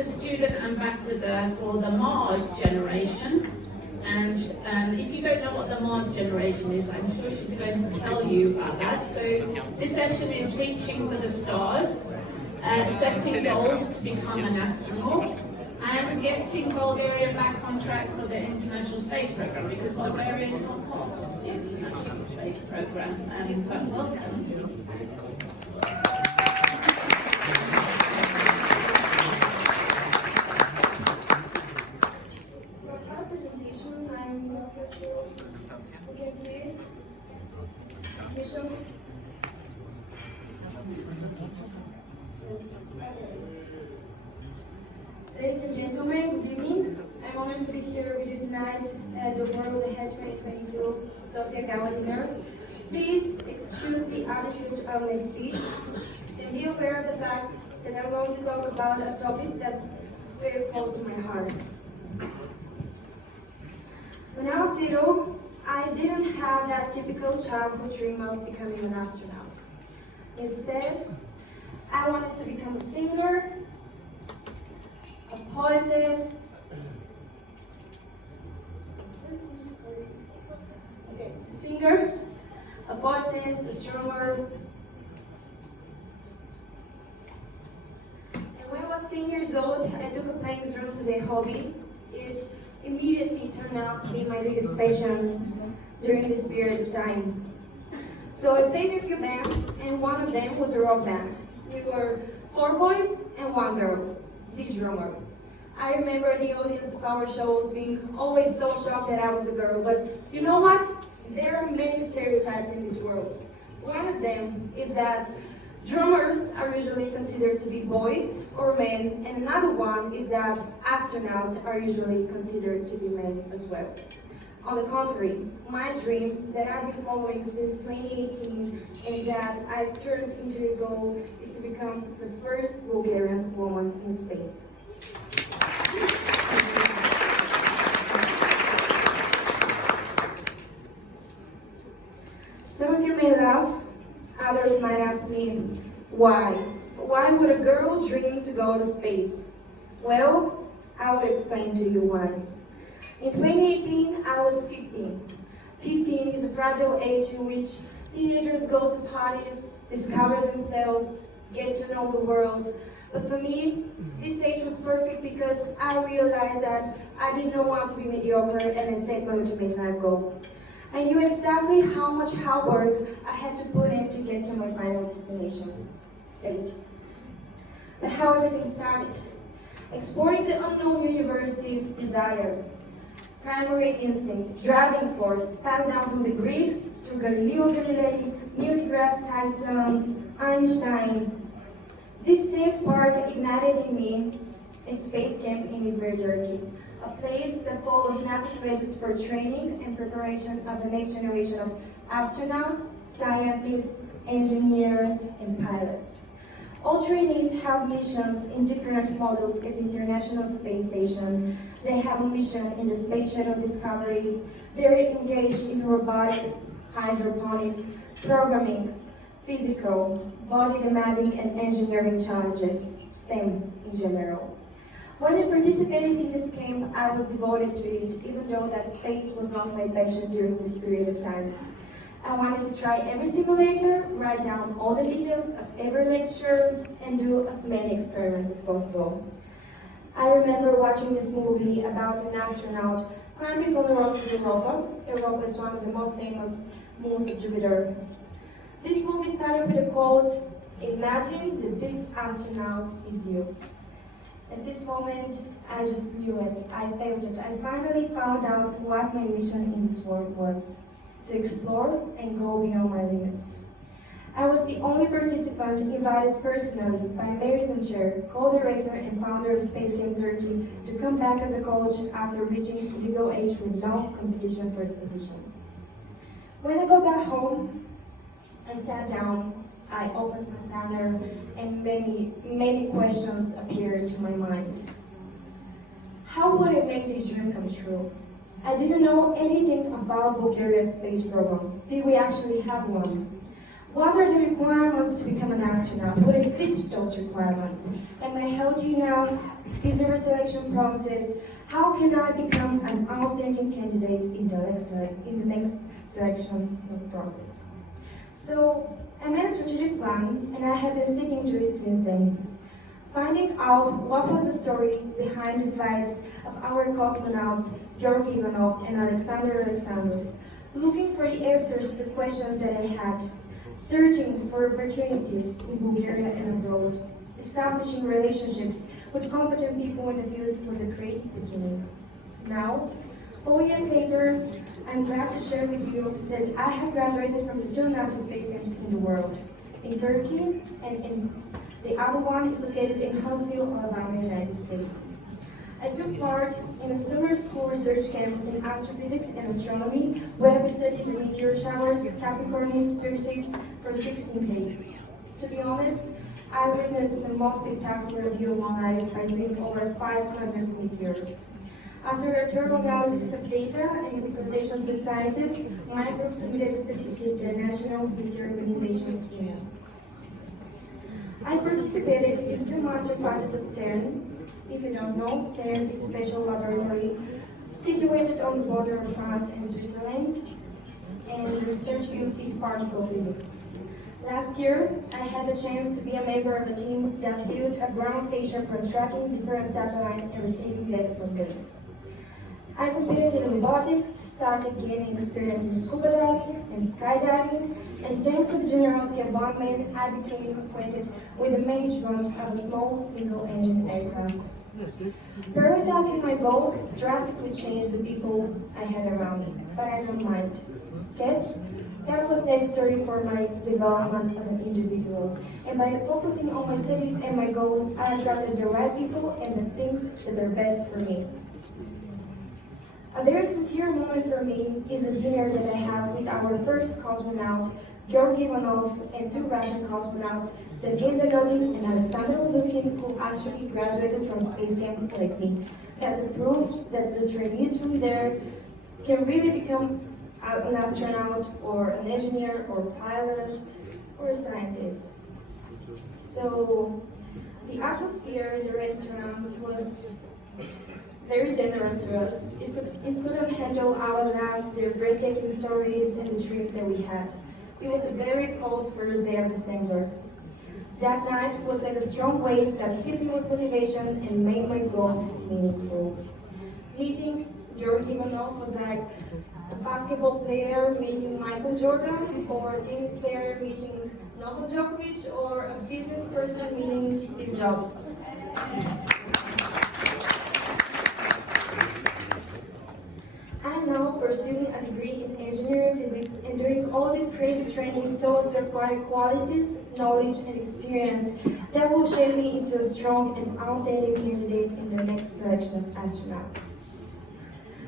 the student ambassador for the Mars generation. And if you don't know what the Mars generation is, I'm sure she's going to tell you about that. So this session is reaching for the stars, setting goals to become an astronaut, and getting Bulgaria back on track for the International Space Program, because Bulgaria is not part of the International Space Program. But welcome. Ladies and gentlemen, good evening. I'm honored to be here with you tonight at the World Ahead 2022 Sofia Gala Dinner. Please excuse the attitude of my speech and be aware of the fact that I'm going to talk about a topic that's very close to my heart. When I was little, I didn't have that typical childhood dream of becoming an astronaut. Instead, I wanted to become a singer, a poetess, a drummer. And when I was 10 years old, I took up playing the drums as a hobby. It immediately turned out to be my biggest passion during this period of time. So I played in a few bands, and one of them was a rock band. We were 4 boys and 1 girl, the drummer. I remember the audience of our shows being always so shocked that I was a girl, but you know what? There are many stereotypes in this world. One of them is that drummers are usually considered to be boys or men, and another one is that astronauts are usually considered to be men as well. On the contrary, my dream that I've been following since 2018 and that I've turned into a goal is to become the first Bulgarian woman in space. Some of you may laugh, others might ask me, why? Why would a girl dream to go to space? Well, I will explain to you why. In 2018, I was 15. 15 is a fragile age in which teenagers go to parties, discover themselves, get to know the world. But for me, this age was perfect because I realized that I did not want to be mediocre and I set my ultimate life goal. I knew exactly how much hard work I had to put in to get to my final destination, space. But how everything started. Exploring the unknown universe's desire. Primary instinct, driving force, passed down from the Greeks to Galileo Galilei, Neil deGrasse Tyson, Einstein. This same spark ignited in me a space camp in Izmir, Turkey, a place that follows NASA's methods for training and preparation of the next generation of astronauts, scientists, engineers, and pilots. All trainees have missions in different models at the International Space Station. They have a mission in the Space Shuttle Discovery. They're engaged in robotics, hydroponics, programming, physical, body demanding, and engineering challenges, STEM in general. When I participated in this camp, I was devoted to it, even though that space was not my passion during this period of time. I wanted to try every simulator, write down all the details of every lecture, and do as many experiments as possible. I remember watching this movie about an astronaut climbing on the rocks of Europa. Europa is one of the most famous moons of Jupiter. This movie started with a quote, "Imagine that this astronaut is you." At this moment, I just knew it. I felt it. I finally found out what my mission in this world was. To explore and go beyond my limits. I was the only participant invited personally by Meriton Chair, co-director and founder of Space Camp Turkey, to come back as a coach after reaching legal age with no competition for the position. When I got back home, I sat down, I opened my planner, and many questions appeared to my mind. How would I make this dream come true? I didn't know anything about Bulgaria's space program. Did we actually have one? What are the requirements to become an astronaut? Would I fit those requirements? Am I healthy enough? Is there a selection process? How can I become an outstanding candidate in the next selection process? So I made a strategic plan, and I have been sticking to it since then. Finding out what was the story behind the flights of our cosmonauts, Georgy Ivanov and Alexander Alexandrov, looking for the answers to the questions that I had, searching for opportunities in Bulgaria and abroad, establishing relationships with competent people in the field was a great beginning. Now, 4 years later, I'm glad to share with you that I have graduated from the 2 NASA space camps in the world, in Turkey and the other one is located in Huntsville, Alabama, United States. I took part in a summer school research camp in astrophysics and astronomy, where we studied the meteor showers, Capricornians, Perseids for 16 days. To be honest, I witnessed the most spectacular view of my life by seeing over 500 meteors. After a thorough analysis of data and consultations with scientists, my group submitted a study to the International Meteor Organization, INA. I participated in 2 master classes of CERN. If you don't know, CERN is a special laboratory situated on the border of France and Switzerland, and the research field is particle physics. Last year, I had the chance to be a member of a team that built a ground station for tracking different satellites and receiving data from them. I competed in robotics, started gaining experience in scuba diving and skydiving, and thanks to the generosity of one man, I became acquainted with the management of a small single-engine aircraft. Prioritizing my goals drastically changed the people I had around me, but I don't mind. Yes, that was necessary for my development as an individual, and by focusing on my studies and my goals, I attracted the right people and the things that are best for me. A very sincere moment for me is a dinner that I had with our first cosmonaut, Georgy Ivanov, and 2 Russian cosmonauts, Sergei Zanotin and Alexander Ozulkin, who actually graduated from space camp like me. That's a proof that the trainees from there can really become an astronaut or an engineer or pilot or a scientist. So the atmosphere in the restaurant was very generous to us. It couldn't handle our lives, their breathtaking stories, and the dreams that we had. It was a very cold first day of December. That night was like a strong wave that hit me with motivation and made my goals meaningful. Meeting Georgy Ivanov was like a basketball player meeting Michael Jordan, or a tennis player meeting Novak Djokovic, or a business person meeting Steve Jobs. I'm now pursuing a degree in engineering physics, and doing all this crazy training so as to acquire qualities, knowledge, and experience that will shape me into a strong and outstanding candidate in the next selection of astronauts.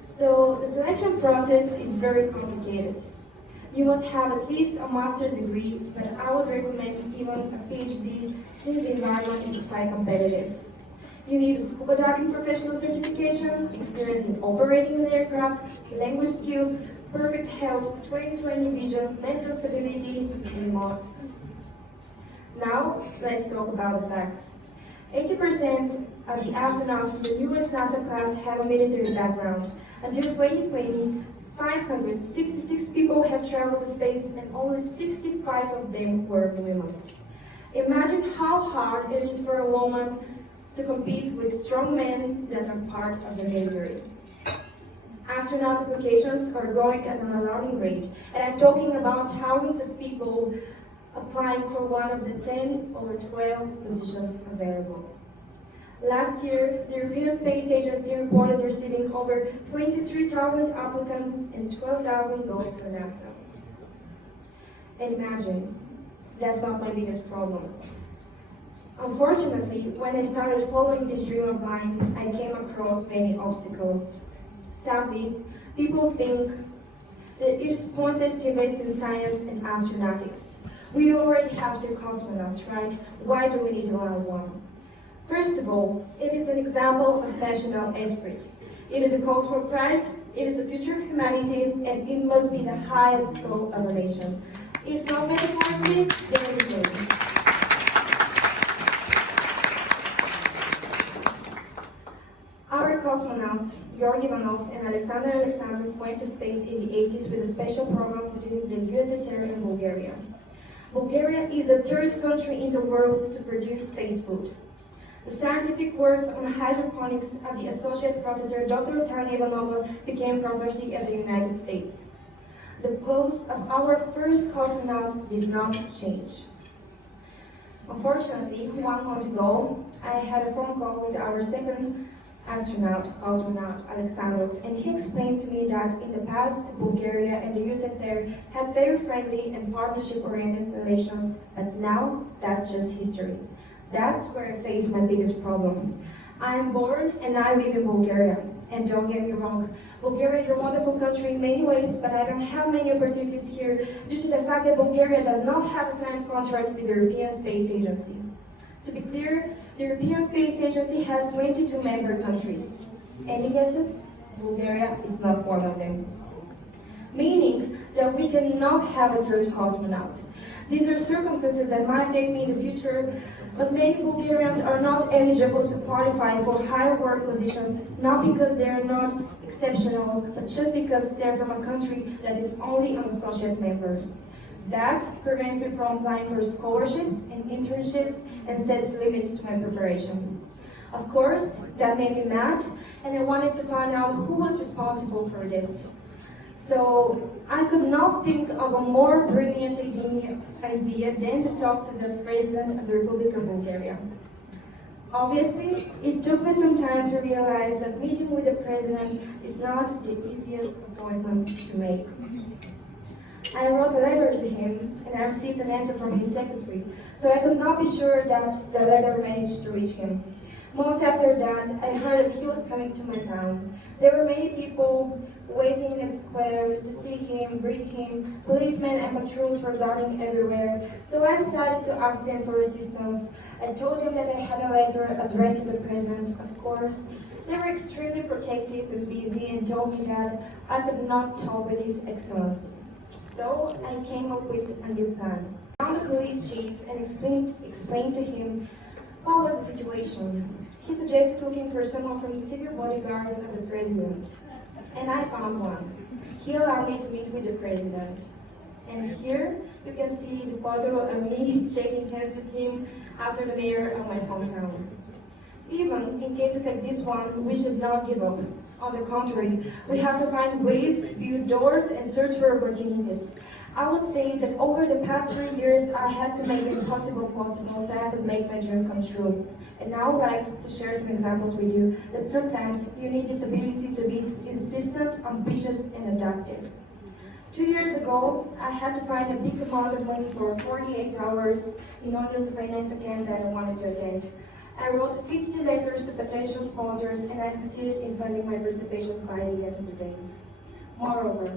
So the selection process is very complicated. You must have at least a master's degree, but I would recommend even a PhD since the environment is quite competitive. You need a scuba diving professional certification, experience in operating an aircraft, language skills, perfect health, 20/20 vision, mental stability, and more. Now, let's talk about the facts. 80% of the astronauts from the newest NASA class have a military background. Until 2020, 566 people have traveled to space, and only 65 of them were women. Imagine how hard it is for a woman to compete with strong men that are part of the military. Astronaut applications are growing at an alarming rate, and I'm talking about thousands of people applying for one of the 10 or 12 positions available. Last year, the European Space Agency reported receiving over 23,000 applicants and 12,000 goes for NASA. And imagine, that's not my biggest problem. Unfortunately, when I started following this dream of mine, I came across many obstacles. Sadly, people think that it is pointless to invest in science and astronautics. We already have 2 cosmonauts, right? Why do we need another one? First of all, it is an example of national esprit. It is a cause for pride, it is the future of humanity, and it must be the highest goal of a nation. If not metaphorically, then literally. Our cosmonauts, Ivanova and Alexander went to space in the 80s with a special program between the USSR and Bulgaria. Bulgaria is the third country in the world to produce space food. The scientific works on hydroponics of the associate professor Dr. Tatyana Ivanova became property of the United States. The pose of our first cosmonaut did not change. Unfortunately, 1 month ago, I had a phone call with our second cosmonaut Alexander, and he explained to me that in the past, Bulgaria and the USSR had very friendly and partnership-oriented relations, but now that's just history. That's where I face my biggest problem. I am born and I live in Bulgaria. And don't get me wrong, Bulgaria is a wonderful country in many ways, but I don't have many opportunities here due to the fact that Bulgaria does not have a signed contract with the European Space Agency. To be clear, the European Space Agency has 22 member countries. Any guesses? Bulgaria is not one of them. Meaning that we cannot have a third cosmonaut. These are circumstances that might affect me in the future, but many Bulgarians are not eligible to qualify for higher work positions, not because they are not exceptional, but just because they're from a country that is only an associate member. That prevents me from applying for scholarships and internships and sets limits to my preparation. Of course, that made me mad, and I wanted to find out who was responsible for this. So I could not think of a more brilliant idea than to talk to the President of the Republic of Bulgaria. Obviously, it took me some time to realize that meeting with the President is not the easiest appointment to make. I wrote a letter to him, and I received an answer from his secretary, so I could not be sure that the letter managed to reach him. Months after that, I heard that he was coming to my town. There were many people waiting in the square to see him, greet him. Policemen and patrols were guarding everywhere, so I decided to ask them for assistance. I told them that I had a letter addressed to the President, of course. They were extremely protective and busy and told me that I could not talk with His Excellency. So I came up with a new plan. I found the police chief and explained to him what was the situation. He suggested looking for someone from the civil bodyguards of the President. And I found one. He allowed me to meet with the President. And here you can see the photo of me shaking hands with him after the mayor of my hometown. Even in cases like this one, we should not give up. On the contrary, we have to find ways, build doors, and search for opportunities. I would say that over the past 3 years, I had to make the impossible possible so I could make my dream come true. And now I would like to share some examples with you that sometimes you need this ability to be insistent, ambitious, and adaptive. 2 years ago, I had to find a big amount of money for 48 hours in order to finance a camp that I wanted to attend. I wrote 50 letters to potential sponsors, and I succeeded in funding my participation by the end of the day. Moreover,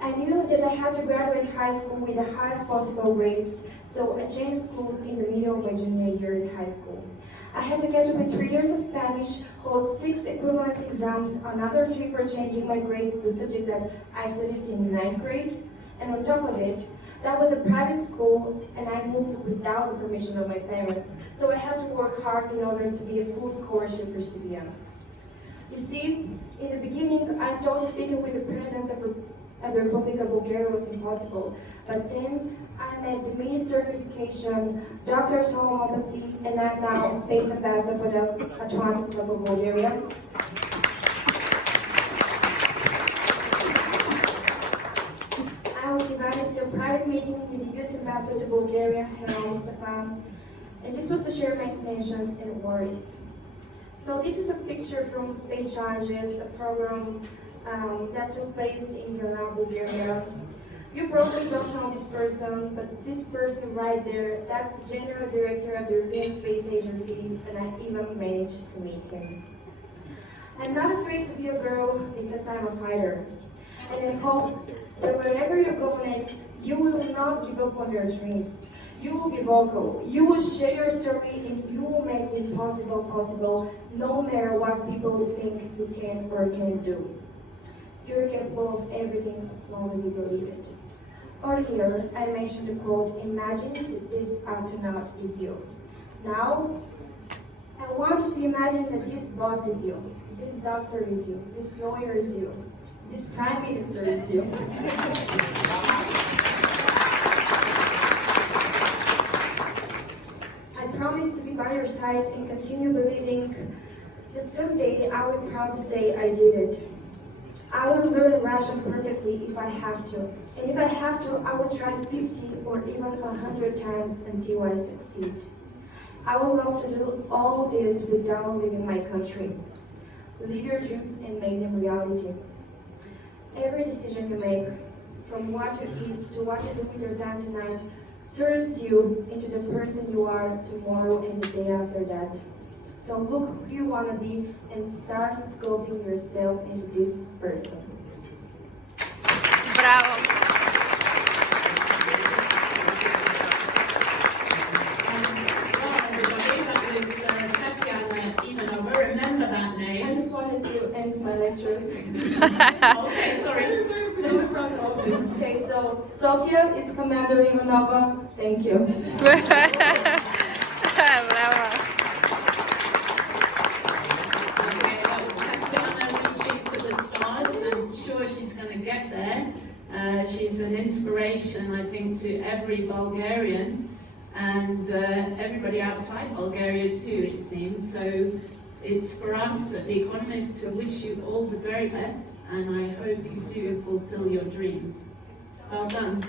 I knew that I had to graduate high school with the highest possible grades, so I changed schools in the middle of my junior year in high school. I had to catch up with 3 years of Spanish, hold 6 equivalency exams, another 3 for changing my grades to subjects that I studied in 9th grade, and on top of it, that was a private school, and I moved without the permission of my parents, so I had to work hard in order to be a full scholarship recipient. You see, in the beginning, I thought speaking with the President of the Republic of Bulgaria was impossible, but then I met the Minister of Education, Dr. Solomopasi, and I'm now a Space Ambassador for the Atlantic Club of Bulgaria. I was invited to a private meeting with the U.S. Ambassador to Bulgaria, Hello Stefan, and this was to share my intentions and worries. So this is a picture from Space Challenges, a program that took place in Ivanova, Bulgaria. You probably don't know this person, but this person right there, that's the General Director of the European Space Agency, and I even managed to meet him. I'm not afraid to be a girl because I'm a fighter. And I hope that wherever you go next, you will not give up on your dreams. You will be vocal, you will share your story, and you will make the impossible possible, no matter what people think you can or can't do. You're capable of everything as long as you believe it. Earlier, I mentioned the quote, imagine that this astronaut is you. Now, I want you to imagine that this boss is you, this doctor is you, this lawyer is you, this prime minister is you. I promise to be by your side and continue believing that someday I will be proud to say I did it. I will learn Russian perfectly if I have to. And if I have to, I will try 50 or even 100 times until I succeed. I would love to do all this without leaving my country. Live your dreams and make them reality. Every decision you make, from what you eat to what you do with your time tonight, turns you into the person you are tomorrow and the day after that. So look who you want to be and start sculpting yourself into this person. Bravo! Well, everybody, that was Tatyana Ivanova. Remember that name. I just wanted to end my lecture. Okay, sorry. I just wanted to go in front of you. Okay, so Sofia, it's Commander Ivanova. Thank you. Bravo! She's going to get there. She's an inspiration, I think, to every Bulgarian and everybody outside Bulgaria too, it seems. So it's for us at The Economist to wish you all the very best, and I hope you do fulfill your dreams. Well done.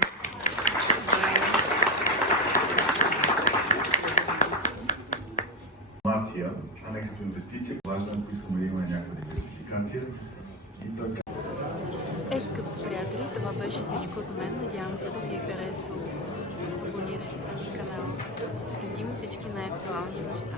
Информация, а не като инвестиция. Важно, ако искаме да имаме някаква диверсификация. И така. Скъпи приятели, това беше всичко от мен. Надявам се да ви е харесало. Абонирайте се за канала. Следим всички най-актуални неща.